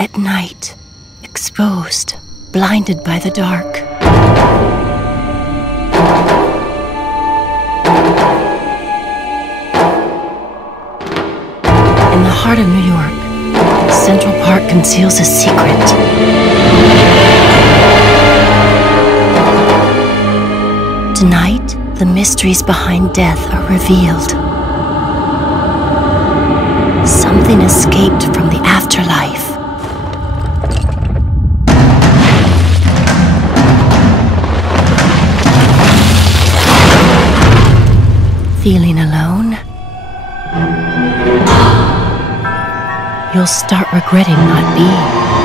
At night, exposed, blinded by the dark. In the heart of New York, Central Park conceals a secret. Tonight, the mysteries behind death are revealed. Something escaped from the afterlife. Feeling alone? You'll start regretting not being.